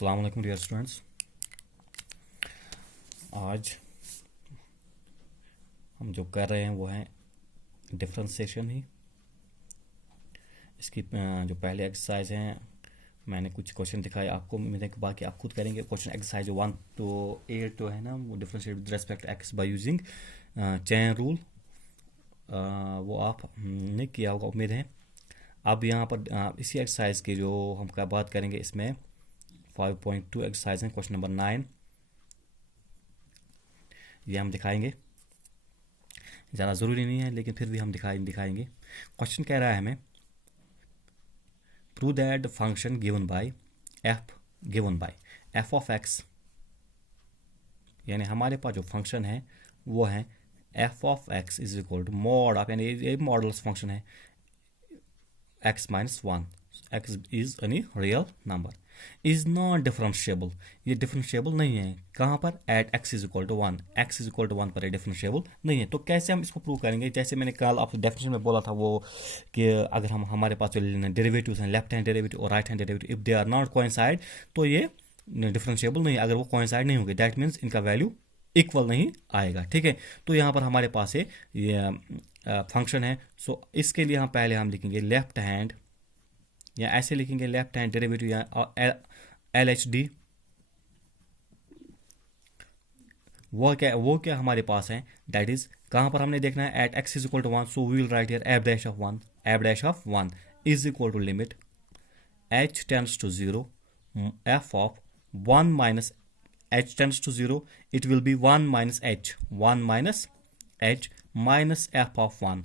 अस्सलाम वालेकुम dear students. आज हम जो कर रहे हैं वो है डिफरेंशिएशन ही। इसकी जो पहले एक्सरसाइज हैं मैंने कुछ क्वेश्चन दिखाए आपको, मैंने बाकी आप खुद करेंगे। क्वेश्चन एक्सरसाइज 1 to 8 तो है ना, वो differentiate with respect x by using chain rule, वो आपने किया होगा उम्मीद है। अब यहाँ पर इसी एक्सरसाइज की जो हम क्या बात करेंगे, इसमें 5.2 एक्सरसाइज है, क्वेश्चन नंबर 9 ये हम दिखाएंगे। ज़्यादा ज़रूरी नहीं है लेकिन फिर भी हम दिखाएंगे। क्वेश्चन कह रहा है हमें prove that function given by F of X, यानी हमारे पास जो फंक्शन है वो है F of X is equal to mod of, यानी ये मॉडल्स फंक्शन है X minus one, X is any real number, is not differentiable, ये डिफरेंशिएबल नहीं है। कहाँ पर? At X is equal to one, X is equal to one पर ये डिफरेंशिएबल नहीं है। तो कैसे हम इसको प्रूव करेंगे? जैसे मैंने कल आपको डेफिनेशन में बोला था वो कि अगर हमारे पास जो डेरिवेटिव्स हैं, लेफ्ट हैंड डेरिवेटिव और right hand derivative, if they are not coincide तो ये डिफरेंशिएबल नहीं है। अगर वो कोइंसाइड नहीं होंगे दैट मीन्स इनका वैल्यू इक्वल नहीं आएगा। ठीक है, तो यहाँ पर हमारे पास ये फंक्शन है। सो इसके लिए हम पहले लिखेंगे लेफ्ट हैंड, या ऐसे लिखेंगे लेफ्ट हैंड डेरिवेटिव या एल एच डी। वो क्या हमारे पास है, दैट इज कहां पर हमने देखना है at X is equal to one, so we will write here F dash of one is equal to limit H tends to zero F of one minus H tends to zero, it will be one minus H minus F of one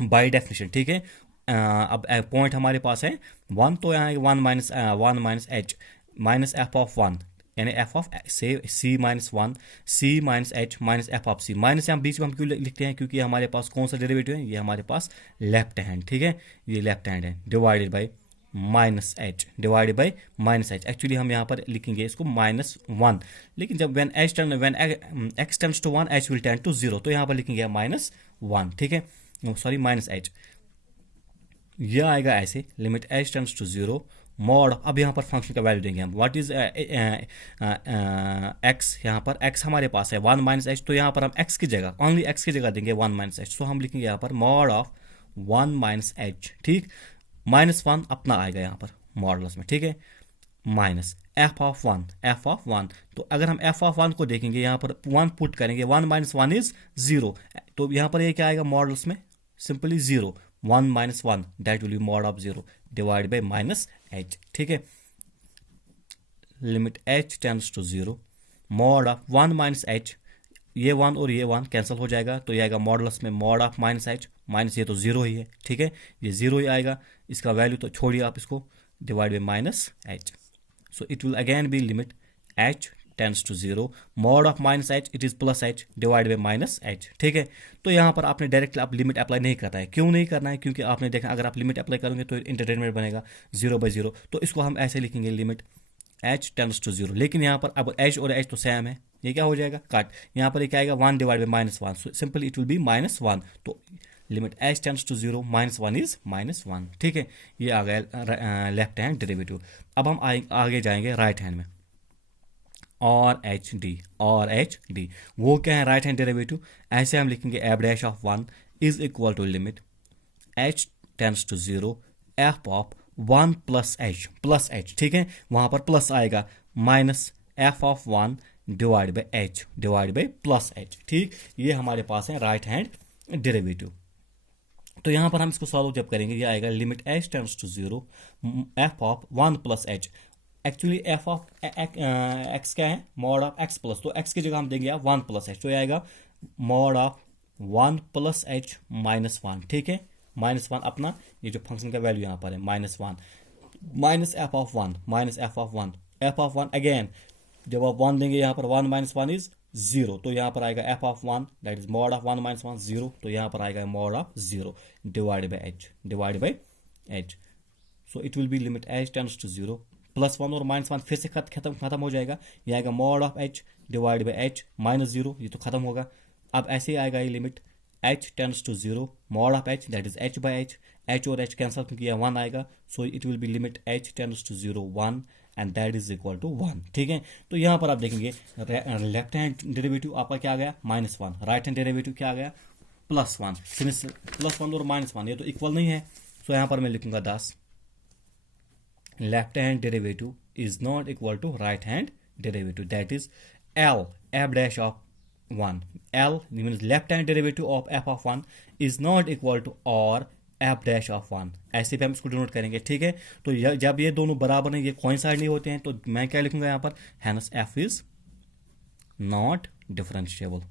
by definition. ठीक है, अब point हमारे पास है one, तो यहाँ one minus H minus F of one, यानी f of c minus one, c minus H minus F of c. Minus यहाँ बीच में हम क्यों लिखते हैं? क्योंकि हमारे पास कौन सा डेरिवेटिव है? ये हमारे पास लेफ्ट हैंड। ठीक है, ये लेफ्ट हैंड है, divided by minus H, actually हम यहाँ पर लिखेंगे इसको माइनस वन, लेकिन जब when X tends to one H will tend to zero, तो यहाँ पर लिखेंगे माइनस वन। ठीक है, सॉरी माइनस एच, यह आएगा ऐसे limit H tends to zero mod. अब यहाँ पर फंक्शन का वैल्यू देंगे हम, व्हाट इज एक्स। यहाँ पर एक्स हमारे पास है वन माइनस एच, तो यहाँ पर हम एक्स की जगह, ओनली एक्स की जगह देंगे वन माइनस एच, तो हम लिखेंगे यहाँ पर mod of one minus H. ठीक, माइनस वन अपना आएगा यहाँ पर मॉडल्स में। ठीक है, माइनस एफ ऑफ वन, तो अगर हम एफ ऑफ वन को देखेंगे यहाँ पर वन पुट करेंगे, one minus one is zero, तो यहाँ पर ये क्या आएगा मॉडल्स में? Simply zero, one minus one that will be mod of zero divide by minus H. ठीक है, limit H tends to zero mod of one minus H, ये वन और ये वन कैंसिल हो जाएगा, तो ये आएगा मॉडल्स में mod of minus H, minus ये तो जीरो ही है। ठीक है, ये जीरो ही आएगा, इसका वैल्यू तो छोड़िए आप इसको, divide by minus H, so it will again be limit H tends to zero mod of minus H, it is plus H divide by minus H. ठीक है, तो यहाँ पर आपने डायरेक्टली आप लिमिट अप्लाई नहीं करना है। क्यों नहीं करना है? क्योंकि आपने देखा अगर आप लिमिट अप्लाई करोगे तो इंटरटेनमेंट बनेगा जीरो बाई जीरो, तो इसको हम ऐसे लिखेंगे limit H tends to zero. लेकिन यहाँ पर अब एच और एच तो सेम है, ये क्या हो जाएगा कट, यहाँ पर ये क्या आएगा one divide by minus one, so simply it will be minus one, तो limit H tends to zero minus one is minus one. ठीक है, ये आ गया लेफ्ट हैंड डेरिवेटिव। अब हम आगे जाएंगे राइट हैंड में, और एच डी, वो क्या है राइट हैंड डेरिवेटिव? ऐसे हम लिखेंगे F dash of one is equal to limit H tends to zero F of one plus H. ठीक है, वहां पर प्लस आएगा minus F of one divide by plus H. ठीक, ये हमारे पास है राइट हैंड डेरिवेटिव। तो यहां पर हम इसको सॉल्व जब करेंगे, ये आएगा limit H tends to zero F of one plus H, actually F of X क्या है? मॉड ऑफ एक्स प्लस, तो एक्स की जगह हम देंगे आप वन प्लस एच, तो ये आएगा mod of one plus H minus one. ठीक है, माइनस वन अपना ये जो फंक्शन का वैल्यू यहाँ पर है minus one, minus F of one again, जब आप वन देंगे यहाँ पर one minus one is zero, तो यहाँ पर आएगा F of one that is mod of one minus one zero, तो यहाँ पर आएगा mod of zero divide by H, so it will be limit H tends to zero plus one और minus one फिर से खत्म हो जाएगा, ये आएगा mod of H divide by H minus zero, ये तो खत्म होगा। अब ऐसे ही आएगा ये limit H tends to zero mod of H that is H by H, h और h कैंसिल क्योंकि यह 1 आएगा, so it will be limit h tends to 0 1 and that is equal to 1, ठीक है। तो यहाँ पर आप देखेंगे लेफ्ट हैंड डेरिवेटिव आपका क्या आ गया -1, राइट हैंड डेरिवेटिव क्या आ गया +1। सिंस +1 और -1 ये तो इक्वल नहीं है, सो यहाँ पर मैं लिखूंगा 10 left hand derivative is not equal to right hand derivative, that is L f dash of 1, L means left hand derivative of f of 1 is not equal to or f dash of 1, ऐसे भी हम इसको denote करेंगे, ठीक है। तो जब ये दोनों बराबर हैं, ये कोइंसाइड नहीं होते हैं, तो मैं क्या लिखूंगा यहाँ पर hence f is not differentiable,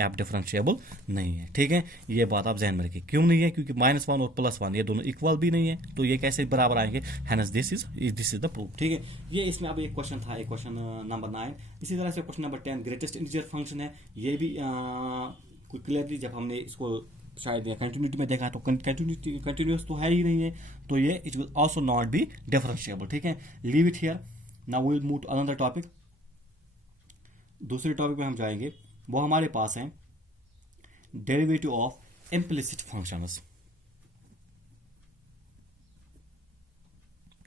f differentiable नहीं है, ठीक है। ये बात आप ध्यान में रखिए, क्यों नहीं है, क्योंकि -1 और +1 ये दोनों इक्वल भी नहीं है, तो ये कैसे बराबर आएंगे, hence this is the proof, ठीक है। ये इसमें अब एक क्वेश्चन था, एक क्वेश्चन नंबर 9। इसी तरह से question number 10 greatest integer function है, ये भी क्लियरली जब हमने इसको शायद कंटिन्यूटी में देखा तो कंटिन्यूस तो है ही नहीं है, तो ये it will also not be differentiable, ठीक है। Leave it here, now we will move to another topic. दूसरे टॉपिक पे हम जाएंगे, वो हमारे पास है derivative of implicit functions,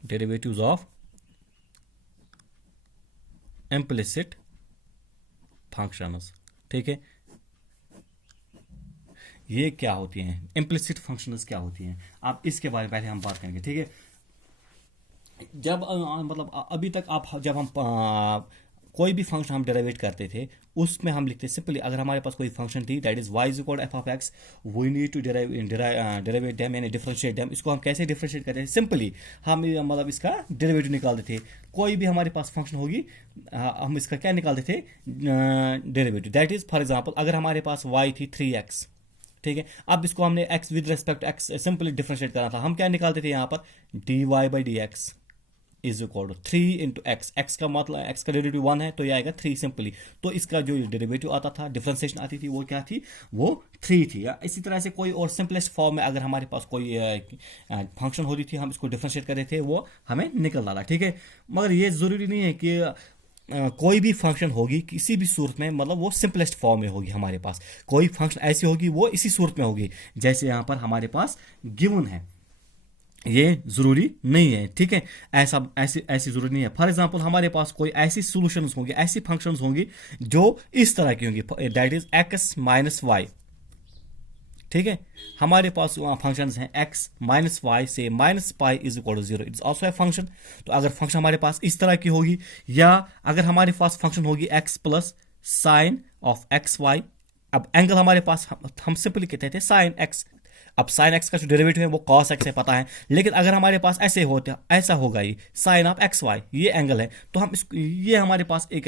derivatives of implicit functions, ठीक है। ये क्या होती हैं इम्प्लिसिट फंक्शंस, क्या होती हैं, आप इसके बारे में पहले हम बात करेंगे, ठीक है। जब मतलब अभी तक आप जब हम कोई भी फंक्शन हम डेरिवेट करते थे, उसमें हम लिखते सिंपली, अगर हमारे पास कोई फंक्शन थी that is y is equal f of x, we need to derivate them यानी डिफरेंशिएट देम। इसको हम कैसे डिफरेंशिएट करते हैं, सिंपली हम मतलब इसका डेरिवेटिव निकालते थे। कोई भी हमारे पास फंक्शन होगी, हम इसका क्या निकालते थे derivative, that is for example अगर हमारे पास y थी 3x, ठीक है। अब इसको हमने x with respect x simply differentiate करना था, हम क्या निकालते थे यहाँ पर dy/dx is equal to 3 into X, X का मतलब एक्स का डेरिवेटिव 1 है, तो ये आएगा 3 सिंपली। तो इसका जो डेरिवेटिव आता था, डिफरेंशिएशन आती थी, वो क्या थी, वो 3 थी। या इसी तरह से कोई और सिंपलेस्ट फॉर्म में अगर हमारे पास कोई फंक्शन होती थी, हम इसको डिफरेंशिएट कर रहे थे, वो हमें निकल डाला, ठीक है। मगर ये जरूरी नहीं है कि कोई भी फंक्शन होगी किसी भी सूरत में, मतलब वो सिंपलेस्ट फॉर्म में होगी। हमारे पास कोई फंक्शन ऐसी होगी वो इसी सूरत में होगी जैसे यहाँ पर हमारे पास गिवन है, ये जरूरी नहीं है, ठीक है। ऐसी जरूरी नहीं है। फॉर एग्जांपल हमारे पास कोई ऐसी सॉल्यूशंस होंगी, ऐसी फंक्शंस होंगी जो इस तरह की होंगी, that is x minus Y, ठीक है। हमारे पास फंक्शंस हैं x माइनस वाई से minus pi is equal to 0, it's also a function. तो अगर फंक्शन हमारे पास इस तरह की होगी, या अगर हमारे पास फंक्शन होगी x plus sine of X Y, अब एंगल हमारे पास हम सिंपली कहते थे साइन एक्स, अब साइन एक्स का जो डेरिवेटिव है वो कॉस एक्स है, पता है। लेकिन अगर हमारे पास ऐसे होता, ऐसा होगा ये साइन ऑफ एक्स वाई, ये एंगल है, तो हम इसको, ये हमारे पास एक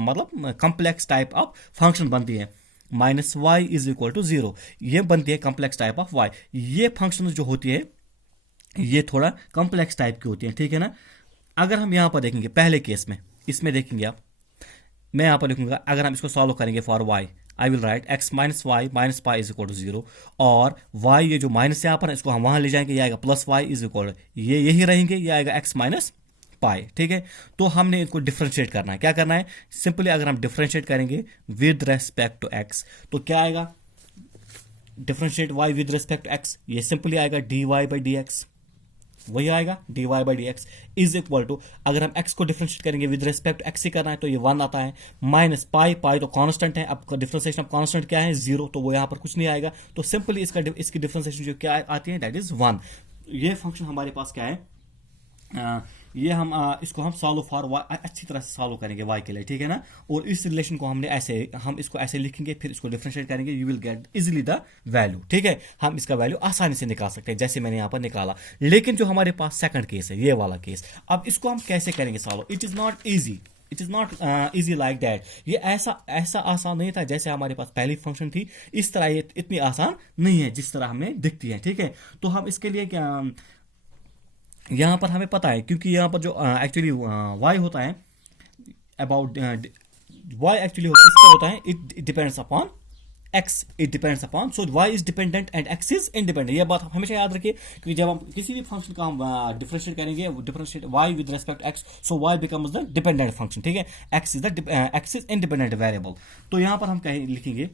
मतलब कॉम्प्लेक्स टाइप ऑफ फंक्शन बनती है, minus Y is equal to 0, ये बनती है कॉम्प्लेक्स टाइप ऑफ वाई। ये फंक्शन जो होती है ये थोड़ा कॉम्प्लेक्स टाइप की होती है, ठीक है ना। अगर हम यहाँ पर देखेंगे पहले केस में, इसमें देखेंगे आप, मैं यहाँ पर लिखूंगा, अगर हम इसको सॉल्व करेंगे for Y, I will write x minus Y minus pi is equal to 0, और y ये जो माइनस यहाँ पर है इसको हम वहां ले जाएंगे, ये आएगा प्लस वाई इज इक्वल, ये यही रहेंगे, ये आएगा x माइनस पाई, ठीक है। तो हमने इनको डिफरेंशिएट करना है, क्या करना है, सिंपली अगर हम डिफरेंशिएट करेंगे विद रेस्पेक्ट टू x, तो क्या आएगा, differentiate y with respect to x, ये सिंपली आएगा dy/dx, वही आएगा dy/dx इज इक्वल टू, अगर हम x को डिफरेंशिएट करेंगे विद रेस्पेक्ट x ही करना है तो ये 1 आता है, माइनस पाई, पाई तो कांस्टेंट है, अब डिफरेंशिएशन ऑफ कांस्टेंट क्या है 0, तो वो यहाँ पर कुछ नहीं आएगा। तो सिंपली इसकी डिफरेंशिएशन जो क्या आती है दैट इज 1। ये फंक्शन हमारे पास क्या है, ये हम इसको हम सॉल्व फॉर वाई अच्छी तरह से सॉल्व करेंगे वाई के लिए, ठीक है ना। और इस रिलेशन को हमने ऐसे, हम इसको ऐसे लिखेंगे, फिर इसको डिफरेंशिएट करेंगे, you will gate easily the value, ठीक है। हम इसका वैल्यू आसानी से निकाल सकते हैं जैसे मैंने यहाँ पर निकाला। लेकिन जो हमारे पास सेकंड केस है, ये वाला केस, अब इसको हम कैसे करेंगे solve, it is not easy, it is not easy like that. ये ऐसा आसान नहीं था जैसे हमारे पास पहली फंक्शन थी, इस तरह ये इतनी आसान नहीं है जिस तरह हमें दिखती है, ठीक है। तो हम इसके लिए क्या, यहाँ पर हमें पता है, क्योंकि यहाँ पर जो एक्चुअली y होता है, अबाउट y एक्चुअली इस तरह होता है, it depends upon x, it depends upon, so y is dependent and x is independent. ये बात आप हमेशा याद रखिए, क्योंकि जब हम किसी भी फंक्शन का हम डिफरेंशिएट करेंगे, differentiate y with respect x, so y becomes the dependent function, ठीक है। x is independent variable. तो यहाँ पर हम कहीं लिखेंगे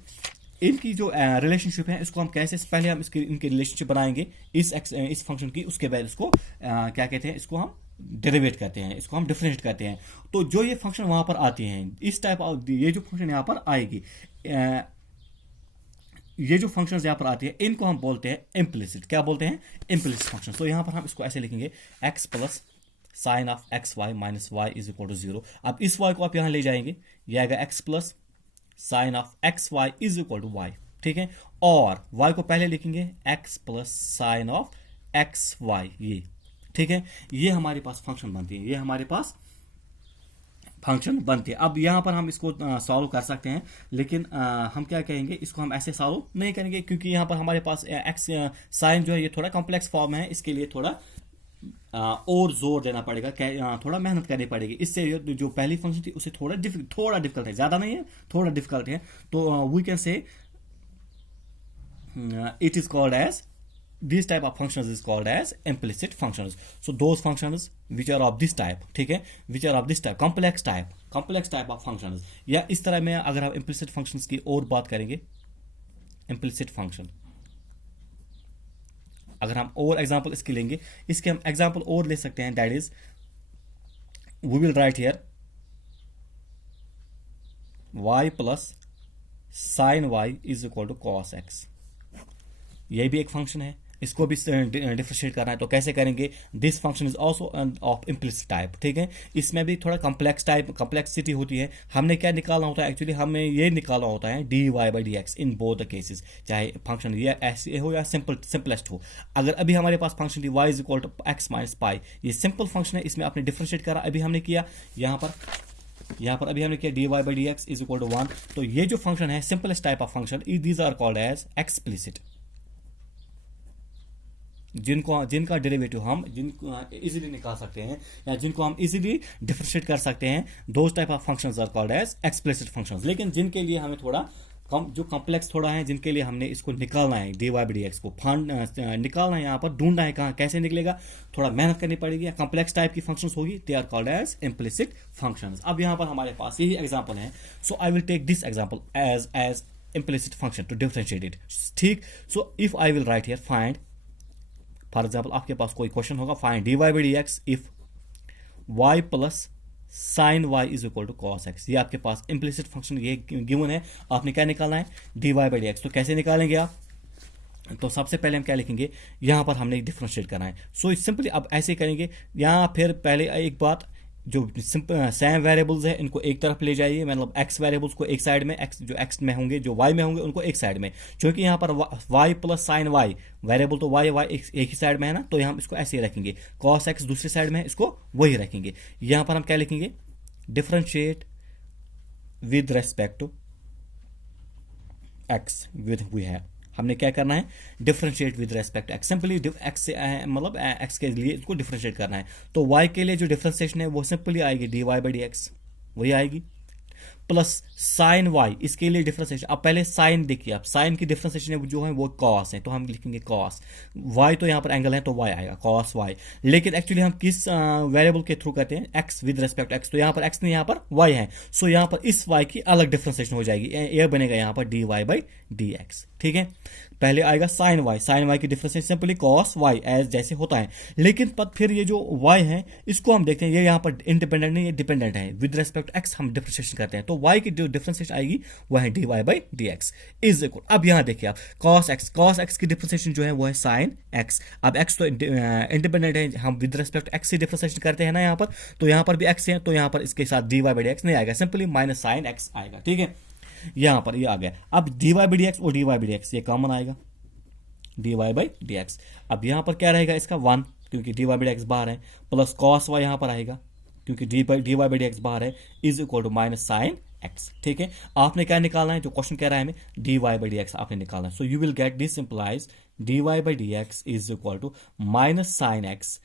इनकी जो रिलेशनशिप है इसको हम कैसे, पहले हम इसकी इनकी रिलेशनशिप बनाएंगे इस फंक्शन की, उसके बाद इसको क्या कहते हैं, इसको हम डेरिवेट करते हैं, इसको हम डिफरेंशिएट करते हैं। तो जो ये फंक्शन वहां पर आती हैं, इस टाइप ऑफ ये जो फंक्शन यहाँ पर आएगी, ये जो फंक्शंस यहाँ पर आती है इनको हम बोलते हैं इम्प्लिसिट। क्या बोलते हैं? Implicit function. तो यहाँ पर हम इसको ऐसे लिखेंगे x plus sine of X Y minus Y is equal to 0। अब इस y को आप यहाँ ले जाएंगे, ये आएगा x plus sine of X Y is equal to Y, ठीक है। और y को पहले लिखेंगे x plus sine of X Y, ये ठीक है। ये हमारे पास फंक्शन बनती है, ये हमारे पास फंक्शन बनती है। अब यहाँ पर हम इसको सॉल्व कर सकते हैं, लेकिन हम क्या कहेंगे, इसको हम ऐसे सॉल्व नहीं करेंगे, क्योंकि यहाँ पर हमारे पास एक्स साइन जो है ये थोड़ा कॉम्प्लेक्स फॉर्म है, इसके लिए थोड़ा और जोर देना पड़ेगा, थोड़ा मेहनत करनी पड़ेगी। इससे जो पहली फंक्शन थी उससे थोड़ा डिफिकल्ट है, ज़्यादा नहीं है, थोड़ा डिफिकल्ट है। तो we can say it is called as, these type of functions is called as implicit functions. So those functions which are of this type, ठीक है, which are of this type, complex type of functions, या इस तरह में अगर हम implicit functions की और बात करेंगे, implicit function अगर हम और एग्जांपल इसके लेंगे, इसके हम एग्जांपल और ले सकते हैं, that is we will write here y plus sine Y is equal to cos X. यह भी एक फंक्शन है, इसको भी डिफरेंशिएट करना है। तो कैसे करेंगे? This function is also of implicit type, ठीक है। इसमें भी थोड़ा कॉम्प्लेक्सिटी होती है। हमने क्या निकालना होता है? एक्चुअली हमें ये निकालना होता है dy by D x in both the cases, चाहे फंक्शन ये ऐसे हो या सिंपलेस्ट हो। अगर अभी हमारे पास function y is equal to x minus pi, ये सिंपल फंक्शन है, इसमें आपने डिफरेंशिएट करा, अभी हमने किया यहाँ पर अभी हमने किया dy by D x is equal to 1। तो ये जो फंक्शन है simplest type of function, these are called as explicit, जिनका डेरिवेटिव हम इजीली निकाल सकते हैं, या जिनको हम इजीली डिफरेंशिएट कर सकते हैं, those type of functions are called as explicit functions. लेकिन जिनके लिए हमें थोड़ा जो कॉम्प्लेक्स थोड़ा है, जिनके लिए हमने इसको निकालना है, dy बाई डी एक्स को निकालना है, यहाँ पर ढूंढना है कहाँ कैसे निकलेगा, थोड़ा मेहनत करनी पड़ेगी, या कॉम्प्लेक्स टाइप की फंक्शंस होगी, they are called as implicit functions. अब यहाँ पर हमारे पास यही एग्जाम्पल है, so I will take this example as implicit function to differentiate it, ठीक। So if I will write here find, for example आपके पास कोई क्वेश्चन होगा, find dy by D x if y plus sine y is equal to cos x. ये आपके पास implicit function ये given है, आपने क्या निकालना है? dy by D x. तो कैसे निकालेंगे आप? तो सबसे पहले हम क्या लिखेंगे, यहाँ पर हमने डिफरेंशिएट करना है। सो सिंपली अब ऐसे करेंगे, यहाँ फिर पहले एक बात, जो सेम वेरिएबल्स है इनको एक तरफ ले जाइए, मतलब x वेरिएबल्स को एक साइड में, जो x में होंगे, जो y में होंगे उनको एक साइड में, क्योंकि यहाँ पर y plus sine y variable तो y एक ही साइड में है ना, तो हम इसको ऐसे ही रखेंगे। cos x दूसरी साइड में है, इसको वही रखेंगे। यहाँ पर हम क्या लिखेंगे? Differentiate with respect to x with we have, हमने क्या करना है? Differentiate with respect X, simply X से मतलब एक्स के लिए इसको डिफरेंशिएट करना है। तो y के लिए जो डिफरेंशिएशन है वो सिंपली आएगी dy बाई डी एक्स, वही आएगी, प्लस साइन y, इसके लिए डिफरेंशिएशन। अब पहले साइन देखिए, आप साइन की डिफरेंशिएशन जो है वो कॉस है, तो हम लिखेंगे कॉस y, तो यहाँ पर एंगल है तो y आएगा कॉस y। लेकिन एक्चुअली हम किस वेरिएबल के थ्रू करते हैं? x विद रेस्पेक्ट x, तो यहाँ पर x नहीं, यहाँ पर y है, सो यहाँ पर इस y की अलग डिफरेंशिएशन हो जाएगी, यह बनेगा यहाँ पर dy बाई डी एक्स, ठीक है। पहले आएगा साइन y की differentiation simply cos y as जैसे होता है। लेकिन फिर ये जो y है इसको हम देखते हैं, ये यहाँ पर इंडिपेंडेंट नहीं, ये डिपेंडेंट है, विद रेस्पेक्ट x हम डिफरेंशिएशन करते हैं, तो y की जो डिफरेंशिएशन आएगी वह है dy by D x is equal. अब यहाँ देखिए आप, cos x की डिफरेंशिएशन जो है वो है साइन x। अब x तो इंडिपेंडेंट है, हम विद रेस्पेक्ट x से डिफरेंशिएशन करते हैं ना यहाँ पर, तो यहाँ पर भी x है, तो यहाँ पर इसके साथ dy बाई डी एक्स नहीं आएगा, सिंपली माइनस साइन x आएगा, ठीक है। यहाँ पर ये आ गया। अब dy बाई डी एक्स और dy बाई डी एक्स ये कॉमन आएगा, dy बाई डी एक्स। अब यहाँ पर क्या रहेगा इसका? 1, क्योंकि dy बाई डी एक्स बाहर है, प्लस cos y यहाँ पर आएगा, क्योंकि dy बाई डी एक्स बाहर है, is equal to minus sine x, ठीक है। आपने क्या निकालना है? जो क्वेश्चन कह रहा है हमें dy बाई डी एक्स आपने निकालना है। So you will get this implies dy by D x is equal to minus sine x।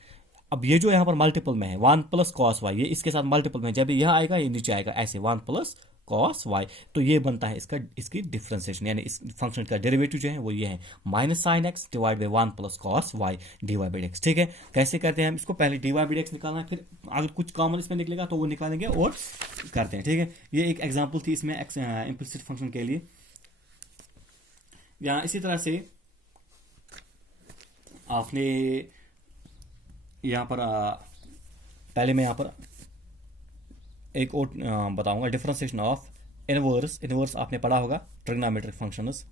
अब ये जो यहाँ पर मल्टीपल में है 1 प्लस कॉस वाई, ये इसके साथ मल्टीपल में, जब यहाँ आएगा ये नीचे आएगा ऐसे 1 प्लस कॉस वाई, तो ये बनता है इसकी डिफरेंशिएशन, यानी इस फंक्शन का डेरिवेटिव जो है वो ये है minus sine X divide by 1 plus cos Y D Y by D x, ठीक है। कैसे करते हैं हम इसको? पहले D Y by D X निकालना है, फिर अगर कुछ कॉमन इसमें निकलेगा तो वो निकालेंगे और करते हैं, ठीक है। ये एक एग्जाम्पल थी इसमें इम्प्लिसिट फंक्शन के लिए। यहाँ इसी तरह से आपने यहाँ पर पहले मैं यहाँ पर एक और बताऊंगा डिफरेंशिएशन ऑफ इनवर्स। इनवर्स आपने पढ़ा होगा ट्रिग्नोमेट्रिक फंक्शंस,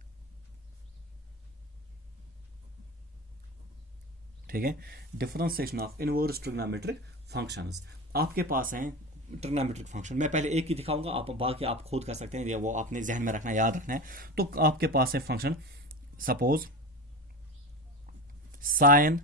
ठीक है। Differentiation of inverse trigonometric functions आपके पास हैं ट्रिग्नोमेट्रिक फंक्शन। मैं पहले एक ही दिखाऊंगा, आप बाकी आप खुद कर सकते हैं, या वो आपने जहन में रखना, याद रखना है। तो आपके पास है फंक्शन सपोज साइन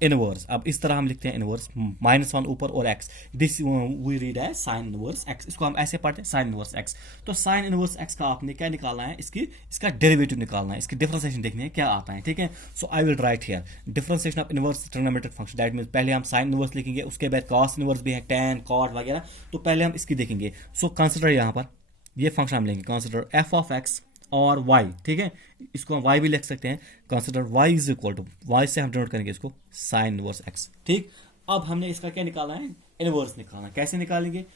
इनवर्स। अब इस तरह हम लिखते हैं इनवर्स -1 ऊपर और x, this we read as sine inverse x। इसको हम ऐसे पढ़ते हैं साइन इनवर्स x। तो साइन इनवर्स x का आपने क्या निकालना है, इसका डेरिवेटिव निकालना है, इसकी डिफरेंशिएशन देखनी है क्या आता है, ठीक है। So I will write here differentiation of inverse trigonometric function. That means पहले हम साइन इनवर्स लिखेंगे, उसके बाद कॉस इनवर्स भी है, tan cot वगैरह। तो पहले हम इसकी देखेंगे। सो कंसिडर यहाँ पर ये फंक्शन हम लेंगे, कंसिडर f ऑफ x और y, ठीक है। इसको हम y भी लिख सकते हैं। Consider y is equal to, y से हम डिनोट करेंगे इसको साइन इनवर्स x, ठीक। अब हमने इसका क्या निकालना है, इनवर्स निकालना। कैसे निकालेंगे,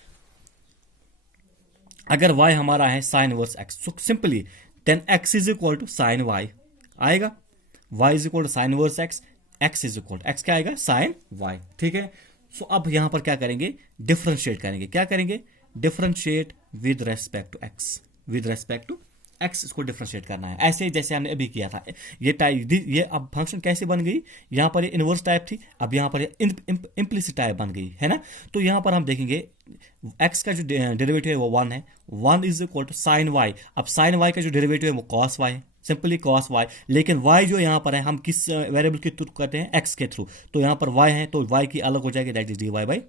अगर y हमारा है sine inverse x, so simply then x is equal to sine y आएगा, y is equal to sine inverse x, x is equal to x क्या आएगा साइन y, ठीक है। सो अब यहां पर क्या करेंगे, डिफरेंशिएट करेंगे। क्या करेंगे, differentiate with respect to x, with respect to x इसको डिफरेंशिएट करना है, ऐसे जैसे हमने अभी किया था। ये टाइप, ये अब फंक्शन कैसे बन गई, यहाँ पर ये इनवर्स टाइप थी, अब यहाँ पर इम्प्लिसिट टाइप बन गई है ना। तो यहाँ पर हम देखेंगे x का जो डेरिवेटिव है वो 1 है, 1 is equal to sine y। अब साइन y का जो डेरिवेटिव है वो कॉस y है, सिंपली कॉस y। लेकिन y जो यहाँ पर है हम किस वेरिएबल के थ्रू करते हैं, x के थ्रू। तो यहाँ पर y है तो y की अलग हो जाएगी, that is dy by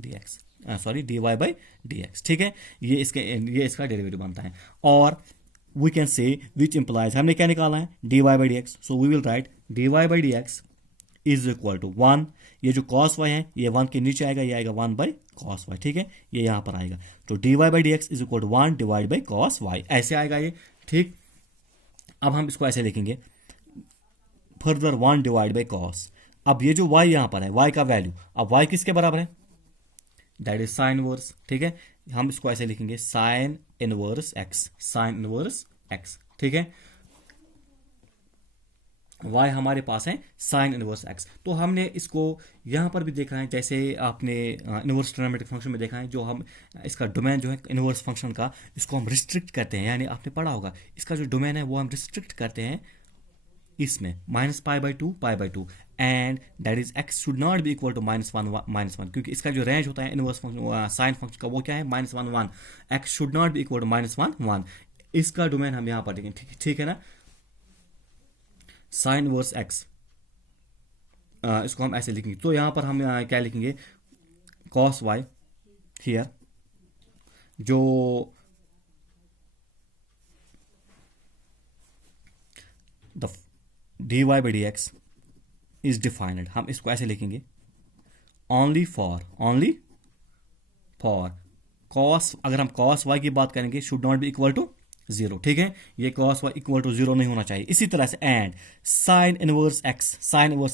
dx, sorry dy by dx, ठीक है। ये इसका डेरिवेटिव बनता है। और we can say which implies, हमने क्या निकाला है dy by dx, so we will write dy by dx is equal to 1। ये जो cos y है ये 1 के नीचे आएगा, ये आएगा 1 by cos y, ठीक है, ये यहाँ पर आएगा। तो dy by dx is equal to 1 divide by cos y, ऐसे आएगा ये, ठीक। अब हम इसको ऐसे लिखेंगे फर्दर 1 डिवाइड by cos। अब ये जो y यहाँ पर है, y का वैल्यू, अब y किसके बराबर है, दैट इज साइन इनवर्स, ठीक है। हम इसको ऐसे लिखेंगे sign inverse x, sign inverse x, ठीक है। y हमारे पास है साइन इनवर्स x। तो हमने इसको यहाँ पर भी देखा है, जैसे आपने इनवर्स ट्रिग्नोमेट्रिक फंक्शन में देखा है, जो हम इसका डोमेन जो है इनवर्स फंक्शन का, इसको हम रिस्ट्रिक्ट करते हैं, यानी आपने पढ़ा होगा इसका जो डोमेन है वो हम रिस्ट्रिक्ट करते हैं इसमें -π/2 and that is x should not be equal to -1, क्योंकि इसका जो रेंज होता है इनवर्स फंक्शन साइन फंक्शन का वो क्या है -1 x should not be equal to -1 इसका डोमेन हम यहाँ पर देखेंगे, ठीक है ना। साइन इनवर्स x इसको हम ऐसे लिखेंगे। तो यहाँ पर हम क्या लिखेंगे, cos y हियर, जो the dy by dx is defined, हम इसको ऐसे लिखेंगे ओनली फॉर cos, अगर हम cos y की बात करेंगे should not be equal to 0, ठीक है। ये cos y इक्वल टू 0 नहीं होना चाहिए। इसी तरह से and sine inverse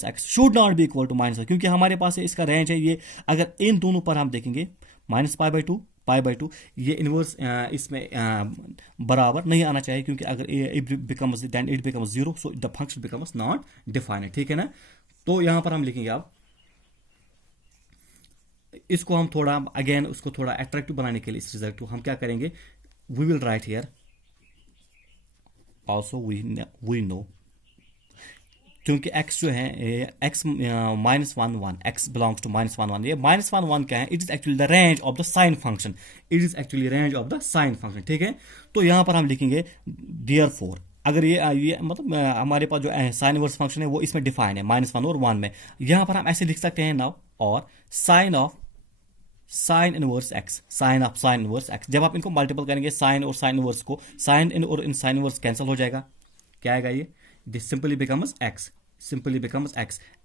x should not be equal to -1, क्योंकि हमारे पास इसका रेंज है ये, अगर इन दोनों पर हम देखेंगे -π/2 ये इनवर्स इसमें बराबर नहीं आना चाहिए, क्योंकि अगर it becomes 0, so the function becomes not defined, ठीक है ना। तो यहाँ पर हम लिखेंगे अब इसको हम थोड़ा अगेन उसको थोड़ा अट्रैक्टिव बनाने के लिए इस रिजल्ट को हम क्या करेंगे, we will write here also we know, क्योंकि x जो है x -1 x बिलोंग्स टू -1 ये -1 क्या है, it is actually the range of the sine function, it is actually range of the sine function, ठीक है। तो यहाँ पर हम लिखेंगे देयरफॉर, अगर ये मतलब हमारे पास जो साइन इनवर्स फंक्शन है वो इसमें डिफाइन है -1 और 1 में, यहाँ पर हम ऐसे लिख सकते हैं नाउ, और साइन इनवर्स x, जब आप इनको मल्टीपल करेंगे साइन और साइन इनवर्स को, साइन इन और इन साइन इनवर्स कैंसिल हो जाएगा, क्या आएगा ये, this simply becomes x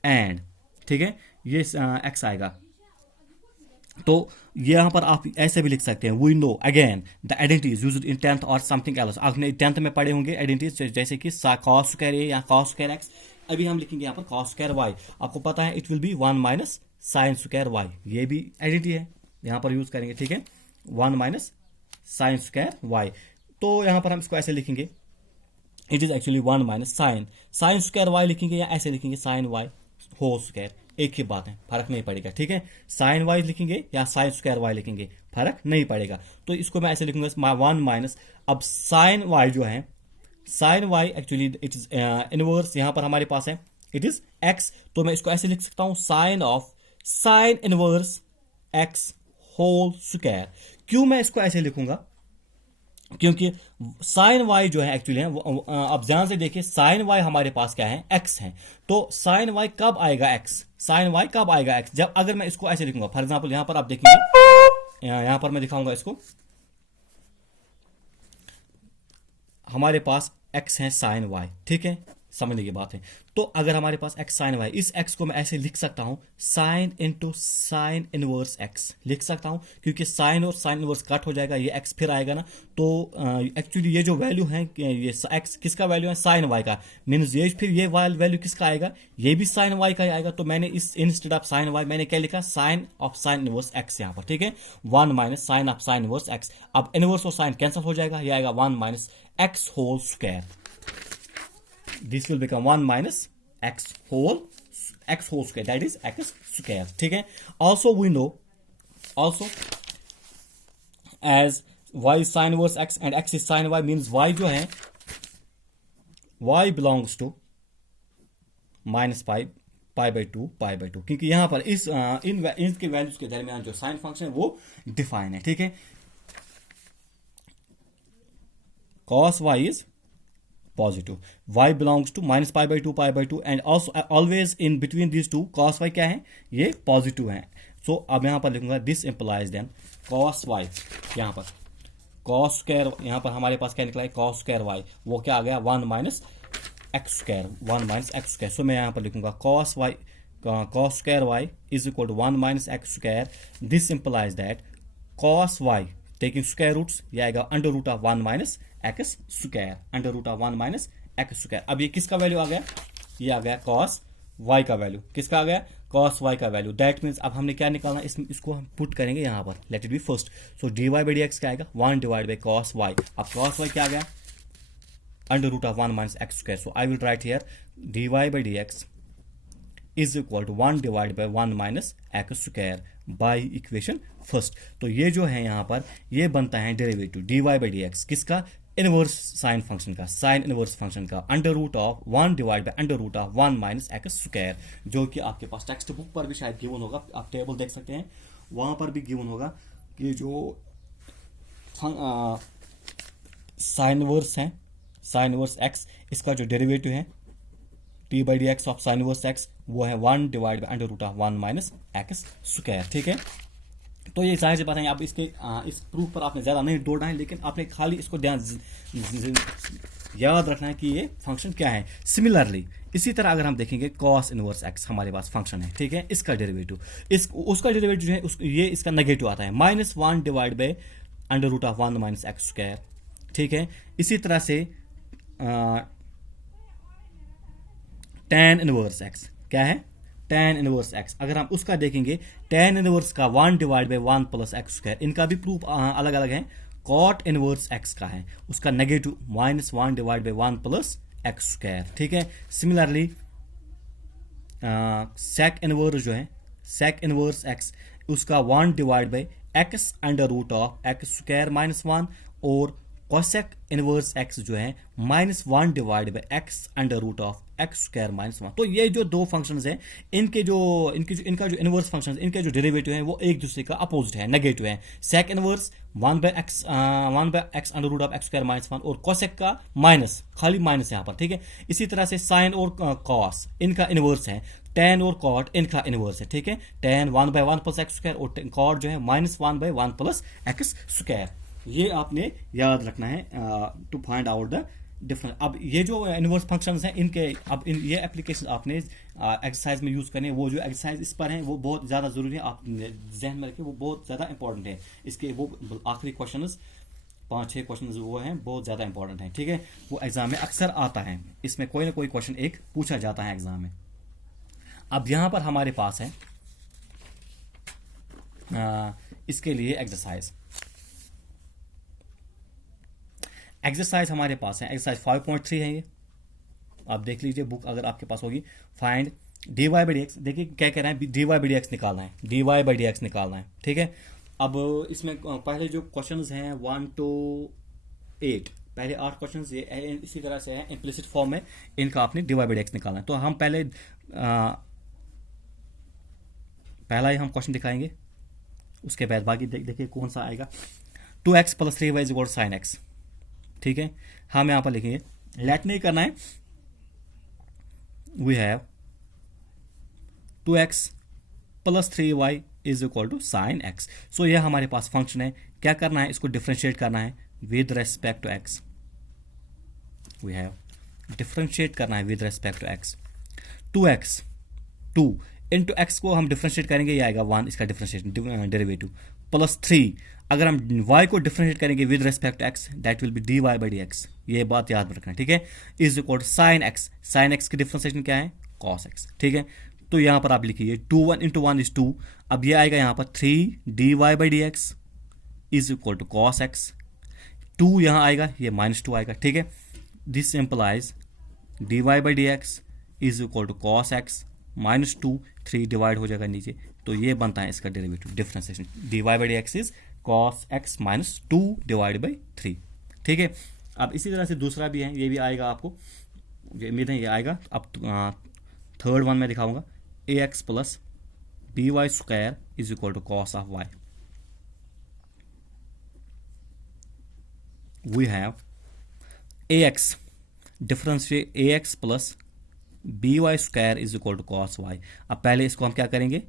and, ठीक है, ये x आएगा। तो यहाँ पर आप ऐसे भी लिख सकते हैं, we know again the identities used in 10th और समथिंग एल्स। आपने 10th में पढ़े होंगे आइडेंटिटीज, जैसे कि cos स्क्वायर a या cos स्क्वायर x। अभी हम लिखेंगे यहाँ पर cos स्क्वायर y, आपको पता है it will B 1 minus sine square y, ये भी आइडेंटिटी है, यहाँ पर यूज करेंगे, ठीक है, 1 माइनस साइन स्क्वायर y। तो यहाँ पर हम इसको ऐसे लिखेंगे it is actually 1 minus sine square Y लिखेंगे या ऐसे लिखेंगे साइन वाई होल स्क्वायर, एक ही बात है, फर्क नहीं पड़ेगा, ठीक है। साइन वाई लिखेंगे या साइन स्क्वायर वाई लिखेंगे, फर्क नहीं पड़ेगा। तो इसको मैं ऐसे लिखूंगा 1 माइनस, अब साइन वाई जो है, sine y actually it is inverse, यहां पर हमारे पास है इट इज एक्स, तो मैं इसको ऐसे लिख सकता हूं sine of sine inverse x whole square. क्यों मैं इसको ऐसे लिखूंगा, क्योंकि साइन वाई जो है एक्चुअली है, अब ध्यान से देखिए साइन वाई हमारे पास क्या है, एक्स है। तो साइन वाई कब आएगा एक्स, साइन वाई कब आएगा एक्स, जब अगर मैं इसको ऐसे लिखूंगा। फॉर एग्जांपल यहां पर आप देखेंगे, यहां पर मैं दिखाऊंगा इसको, हमारे पास एक्स है साइन वाई, ठीक है, समझने की बात है। तो अगर हमारे पास एक्स साइन वाई, इस एक्स को मैं ऐसे लिख सकता हूं sine into sine inverse x लिख सकता हूं, क्योंकि साइन और साइन इनवर्स कट हो जाएगा, ये एक्स फिर आएगा ना। तो एक्चुअली ये जो वैल्यू है, ये एक्स किसका वैल्यू है, साइन वाई का, मीन्स ये फिर ये वैल्यू किसका आएगा, ये भी साइन वाई का ही आएगा। तो मैंने इस इंस्टेड ऑफ साइन वाई मैंने क्या लिखा, sine of sine inverse x यहां पर, ठीक है, 1 minus sine of sine inverse x. अब इनवर्स और साइन कैंसिल हो जाएगा, ये आएगा 1 minus x whole square, this will become 1 minus x whole square, that is x square, ठीक है। also we know, also as y is sin inverse x and x is sin y, means y जो है y belongs to minus pi by 2 क्योंकि यहां पर इस इनके values के दरमियान जो साइन फंक्शन है वो डिफाइन है, ठीक है। cos y is positive, y belongs to minus pi by 2 and also always in between these two cos y क्या है, ये पॉजिटिव है। सो अब यहां पर लिखूंगा this implies then cos y, यहां पर cos स्क्वायर, यहां पर हमारे पास क्या निकला है cos स्क्वायर y, वो क्या आ गया 1 minus x square, 1 minus x square. सो मैं यहां पर लिखूंगा cos square y is equal to 1 minus x square. This implies that cos y taking square roots, ये आएगा under root of 1 minus x square, under root of 1 minus x square. अब ये किसका वैल्यू आ गया, ये आ गया cos y का value, किसका आ गया cos y का वैल्यू। दैट मीन्स अब हमने क्या निकालना, इसको हम पुट करेंगे यहाँ पर, let it be first. So d Y by D x क्या आएगा 1 डिवाइड बाई cos y। अब cos y क्या आ गया under root of 1 minus x square. So I will write here d Y by D x is equal to 1 divide by 1 minus x square by equation first. तो ये जो है यहाँ पर ये बनता है derivative d Y by D x, किसका, इनवर्स साइन फंक्शन का, साइन इनवर्स फंक्शन का, under root of 1 divide by under root of 1 minus x square, जो कि आपके पास टेक्स्ट बुक पर भी शायद गिवन होगा, आप टेबल देख सकते हैं वहां पर भी गिवन होगा कि जो साइन इनवर्स है, साइन इनवर्स एक्स, इसका जो डेरिवेटिव है d by D x of sine inverse x वो है 1 divide by under root of 1 minus x square, ठीक है। तो ये जाहिर सी बात है, आप इसके इस प्रूफ पर आपने ज़्यादा नहीं दौड़ना है, लेकिन आपने खाली इसको ध्यान याद रखना है कि ये फंक्शन क्या है। सिमिलरली इसी तरह अगर हम देखेंगे cos इनवर्स x हमारे पास फंक्शन है, ठीक है, इसका डेरिवेटिव, उसका डेरिवेटिव जो है ये इसका नेगेटिव आता है -1 divide by under root of 1 minus x square, ठीक है। इसी तरह से tan इनवर्स x क्या है, tan इनवर्स x, अगर हम उसका देखेंगे tan इनवर्स का 1 divide by 1 plus x square, इनका भी प्रूफ अलग अलग है। cot इनवर्स x का है, उसका negative -1 divide by 1 plus x square, ठीक है। सिमिलरली sec इनवर्स जो है, sec इनवर्स x, उसका 1 divide by x under root of x square -1, और cosec इनवर्स x जो है -1 divide by x under root of x square -1। तो ये जो दो फंक्शंस हैं, इनका जो इनवर्स फंक्शंस, इनके जो डेरिवेटिव हैं वो एक दूसरे का अपोजिट है, नेगेटिव है। sec inverse 1 by x under root of x square -1, और cosec का माइनस, खाली माइनस यहाँ पर, ठीक है। इसी तरह से sin और cos इनका इनवर्स है, tan और cot इनका इनवर्स है, ठीक है। tan 1 by 1 plus x square, और cot जो है -1 बाई 1 प्लस एक्स स्क्वायर। ये आपने याद रखना है to find out the difference. अब ये जो इनवर्स फंक्शंस हैं इनके, अब ये एप्लीकेशन आपने एक्सरसाइज में यूज करने, वो जो एक्सरसाइज इस पर हैं वो बहुत ज़्यादा ज़रूरी है, आप जहन में रखें, वो बहुत ज़्यादा इंपॉर्टेंट है। इसके वो आखिरी क्वेश्चन 5-6 क्वेश्चन वो हैं बहुत ज़्यादा इंपॉर्टेंट हैं, ठीक है। वो एग्जाम में अक्सर आता है, इसमें कोई ना कोई क्वेश्चन एक पूछा जाता है एग्जाम में। अब यहाँ पर हमारे पास है इसके लिए एक्सरसाइज। एक्सरसाइज हमारे पास है, एक्सरसाइज 5.3 है ये, आप देख लीजिए बुक अगर आपके पास होगी। Find dy by D x, देखिए क्या कह रहा है, dy बाई डी एक्स निकालना है, dy बाई डी एक्स निकालना है, ठीक है। अब इसमें पहले जो क्वेश्चंस हैं 1 to 8, पहले 8 क्वेश्चंस ये इसी तरह से है इम्प्लिसिट फॉर्म में, इनका आपने dy बाई डी एक्स निकालना है। तो हम पहले पहला ही हम क्वेश्चन दिखाएंगे, उसके बाद बाकी देखिए कौन सा आएगा। 2x plus 3y is equal to sine x, ठीक है। हम यहाँ पर लिखेंगे, लेट नहीं करना है, we have 2x plus 3y is equal to sine x. So यह हमारे पास फंक्शन है, क्या करना है, इसको डिफ्रेंशिएट करना है with respect to x. We have differentiate करना है with respect to x. 2x 2 into x को हम डिफ्रेंशिएट करेंगे, ये आएगा 1, इसका डिफ्रेंशिएशन डेरिवेटिव, प्लस 3 अगर हम y को डिफ्रेंशिएट करेंगे with respect to x, that will be dy by D x, ये बात याद रखना, ठीक है। Is equal to sine x, sine x की डिफ्रेंशिएशन क्या है, कॉस एक्स, ठीक है। तो यहाँ पर आप लिखिए 2 1 इंटू 1 इज 2, अब ये आएगा यहाँ पर 3 dy by D x is equal to cos x, 2 यहाँ आएगा, ये -2 आएगा, ठीक है। This implies dy by D x is equal to cos x -2, 3 divide हो जाएगा नीचे, तो ये बनता है इसका derivative differentiation, dy by D x is cos x -2 divide by 3, ठीक है। अब इसी तरह से दूसरा भी है, ये भी आएगा आपको, ये उम्मीद है ये आएगा। अब थर्ड वन मैं दिखाऊंगा, ax plus b y square is equal to cos of y। We have ax differentiate ax plus b y square is equal to cos y. अब पहले इसको हम क्या करेंगे,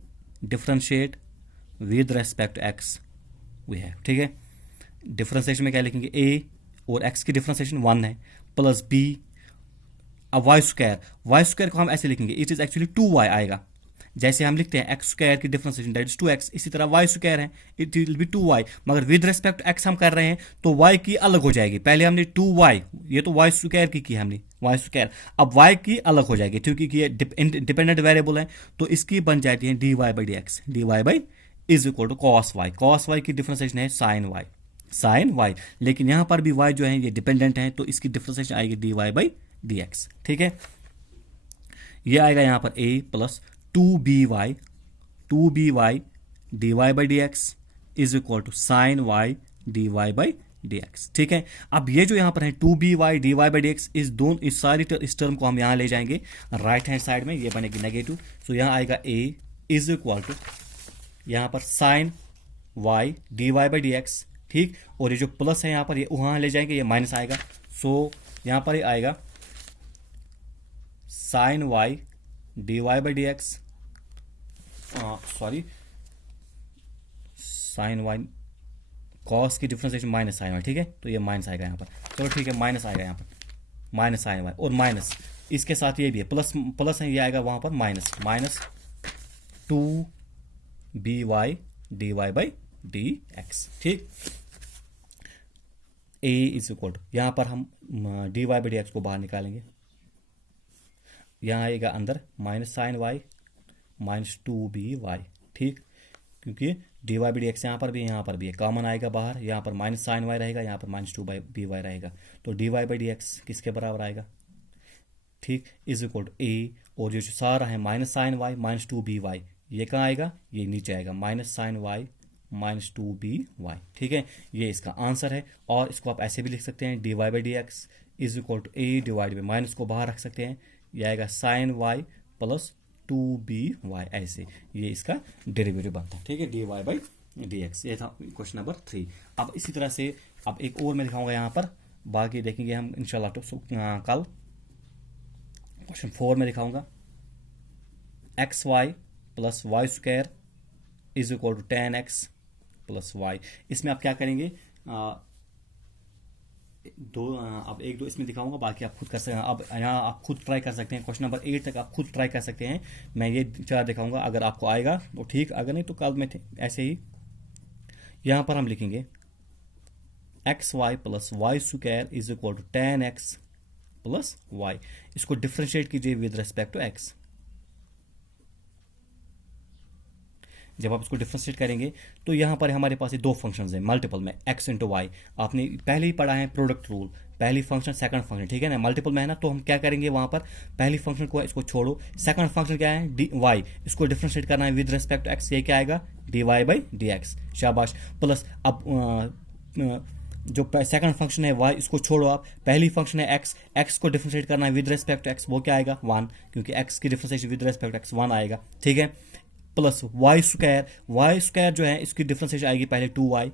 differentiate with respect x we है, ठीक है। डिफरेंशिएशन में क्या लिखेंगे, a और x की डिफरेंशिएशन 1 है, प्लस b, अब वाई स्क्वायर को हम ऐसे लिखेंगे, इट इज एक्चुअली 2y आएगा, जैसे हम लिखते हैं एक्स स्क्वायर की डिफरेंशिएशन दैट इज 2x, इसी तरह वाई स्क्वायर है, इट विल बी 2y, मगर विद रेस्पेक्ट एक्स हम कर रहे हैं तो y की अलग हो जाएगी। पहले हमने 2y, ये तो वाई स्क्वायर की हमने वाई स्क्वायर, अब y की अलग हो जाएगी क्योंकि ये डिपेंडेंट वेरिएबल है, तो इसकी बन जाती है dy by D x, dy by is equal to cos y की डिफरेंशिएशन है साइन वाई, लेकिन यहां पर भी y जो है ये डिपेंडेंट है, तो इसकी डिफरेंशिएशन आएगी dy बाई डी एक्स, ठीक है। ये आएगा यहां पर a plus 2by dy by D x is equal to sine y dy by D x, ठीक है। अब ये जो यहां पर है 2by dy by D x, इस सारी इस टर्म को हम यहां ले जाएंगे राइट हैंड साइड में, ये बनेगी नेगेटिव, सो यहां आएगा a इज इक्वल टू यहां पर sine y dy by D x, ठीक, और ये जो प्लस है यहां पर ये वहां ले जाएंगे, ये माइनस आएगा, सो यहां पर ये आएगा sine y dy by D x, sorry sine y cos की डिफरेंशिएशन माइनस साइन वाई, ठीक है, तो ये माइनस आएगा यहाँ पर, चलो ठीक है, माइनस आएगा यहाँ पर माइनस साइन वाई, और माइनस इसके साथ ये भी है प्लस है, ये आएगा वहाँ पर minus 2by dy by D x, ठीक। a इज इक्वल टू यहाँ पर हम dy बाई डी एक्स को बाहर निकालेंगे, यहाँ आएगा अंदर माइनस साइन वाई -2by, ठीक, क्योंकि dy बाई डी एक्स यहाँ पर भी है, कॉमन आएगा बाहर, यहाँ पर माइनस साइन वाई रहेगा, यहाँ पर -2by रहेगा, तो dy बाई डी एक्स किसके बराबर आएगा, ठीक, इज इक्वल टू a, और जो सारा है माइनस साइन वाई -2by, ये कहाँ आएगा, ये नीचे आएगा माइनस साइन वाई -2by, ठीक है, ये इसका आंसर है। और इसको आप ऐसे भी लिख सकते हैं, dy by D x is equal to a divide by, minus को बाहर रख सकते हैं, ये आएगा साइन वाई प्लस 2by, ऐसे ये इसका डेरिवेटिव बनता है, ठीक है, dy बाई डी एक्स। ये था क्वेश्चन नंबर 3। अब इसी तरह से अब एक और मैं दिखाऊंगा यहाँ पर, बाकी देखेंगे हम इंशाल्लाह तो कल। क्वेश्चन 4 में दिखाऊंगा, xy plus y square is equal to 10x plus y. इसमें आप क्या करेंगे, अब एक दो इसमें दिखाऊंगा, बाकी आप खुद कर सकते हैं। अब यहाँ आप खुद ट्राई कर सकते हैं, क्वेश्चन नंबर 8 तक आप खुद ट्राई कर सकते हैं। मैं ये 4 दिखाऊंगा, अगर आपको आएगा तो ठीक, अगर नहीं तो कल में ऐसे ही यहाँ पर हम लिखेंगे xy plus y square is equal to 10x plus y. इसको डिफ्रेंशिएट कीजिए विद रेस्पेक्ट टू x। जब आप इसको डिफ्रेंशिएट करेंगे तो यहाँ पर हमारे पास ये दो फंक्शंस हैं मल्टीपल में, x इंटू वाई। आपने पहले ही पढ़ा है प्रोडक्ट रूल, पहली फंक्शन सेकंड फंक्शन, ठीक है ना। मल्टीपल में है ना, तो हम क्या करेंगे वहाँ पर पहली फंक्शन को इसको छोड़ो, सेकंड फंक्शन क्या है डी वाई, इसको डिफ्रेंशिएट करना है विद रिस्पेक्ट टू एक्स, ये क्या आएगा d Y by D x, शाबाश। प्लस अब जो सेकंड फंक्शन है y, इसको छोड़ो आप, पहली फंक्शन है x को डिफरेंशिएट करना है विद रिस्पेक्ट टू x, वो क्या आएगा 1, क्योंकि x की differentiation with respect to x 1 आएगा, ठीक है। प्लस वाई स्क्वायर जो है इसकी डिफरेंशिएशन आएगी पहले 2y,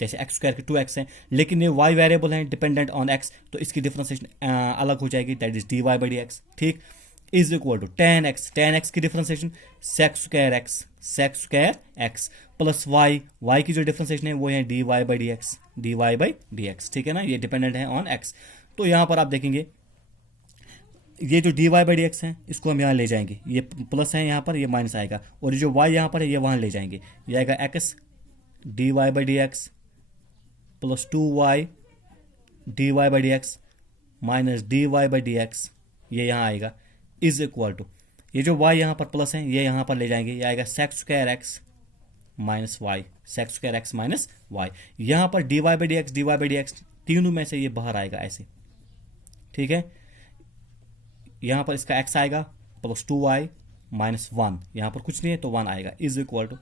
जैसे x स्क्वायर के 2x हैं, लेकिन ये y वेरिएबल है डिपेंडेंट ऑन x, तो इसकी डिफरेंशिएशन अलग हो जाएगी, that is d Y by D x, ठीक। Is equal to tan x की differentiation sec square x plus y की जो डिफरेंशिएशन है वो है d Y by D x, ठीक है ना, ये डिपेंडेंट है ऑन एक्स। तो यहाँ पर आप देखेंगे ये जो d Y by D x है इसको हम यहाँ ले जाएंगे, ये प्लस है यहाँ पर, ये माइनस आएगा, और जो वाई यहाँ पर है ये वहाँ ले जाएंगे, ये आएगा x d Y by D x plus 2y d Y by D x minus d Y by D x, ये यहाँ आएगा इज इक्वल टू, ये जो y यहाँ पर प्लस है ये यहाँ पर ले जाएंगे, ये आएगा sec square x minus y, sec square x minus y. यहाँ पर d Y by D x तीनों में से ये बाहर आएगा ऐसे, ठीक है। यहाँ पर इसका x आएगा प्लस 2y माइनस 1, यहाँ पर कुछ नहीं है तो 1 आएगा is equal to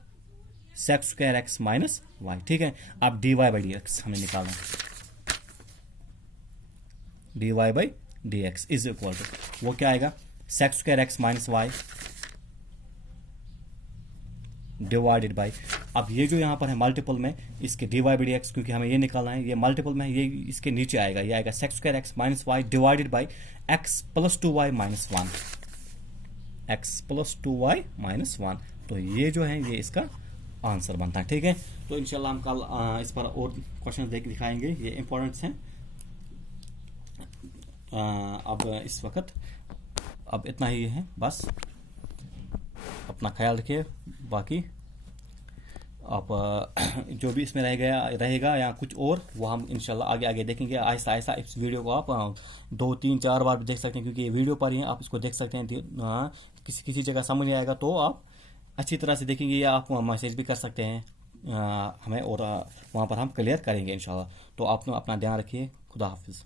sec square x minus Y, ठीक है। अब d Y by D x हमें निकालना है, d Y by D x is equal to वो क्या आएगा sec square x minus y divided by, अब ये जो यहाँ पर है मल्टीपल में इसके d Y by D x, क्योंकि हमें ये निकालना है, ये मल्टीपल में है, ये इसके नीचे आएगा, ये आएगा sec square x minus y divided by x plus 2y minus 1, x plus 2y minus 1। तो ये जो है ये इसका आंसर बनता है, ठीक है। तो इंशाल्लाह हम कल इस पर और क्वेश्चन दिखाएंगे, ये इंपॉर्टेंट्स हैं। अब इस वक्त अब इतना ही है बस, अपना ख्याल रखिए, बाकी आप जो भी इसमें रहेगा या कुछ और वो हम इंशाल्लाह आगे देखेंगे। आहिस्ता आहिस्ता इस वीडियो को आप 2 3 4 बार भी देख सकते हैं, क्योंकि ये वीडियो पर ही है, आप इसको देख सकते हैं। किसी जगह समझ नहीं आएगा तो आप अच्छी तरह से देखेंगे, या आप मैसेज भी कर सकते हैं हमें, और वहाँ पर हम क्लियर करेंगे इंशाल्लाह। तो आप अपना ध्यान रखिए, खुदा हाफिज़।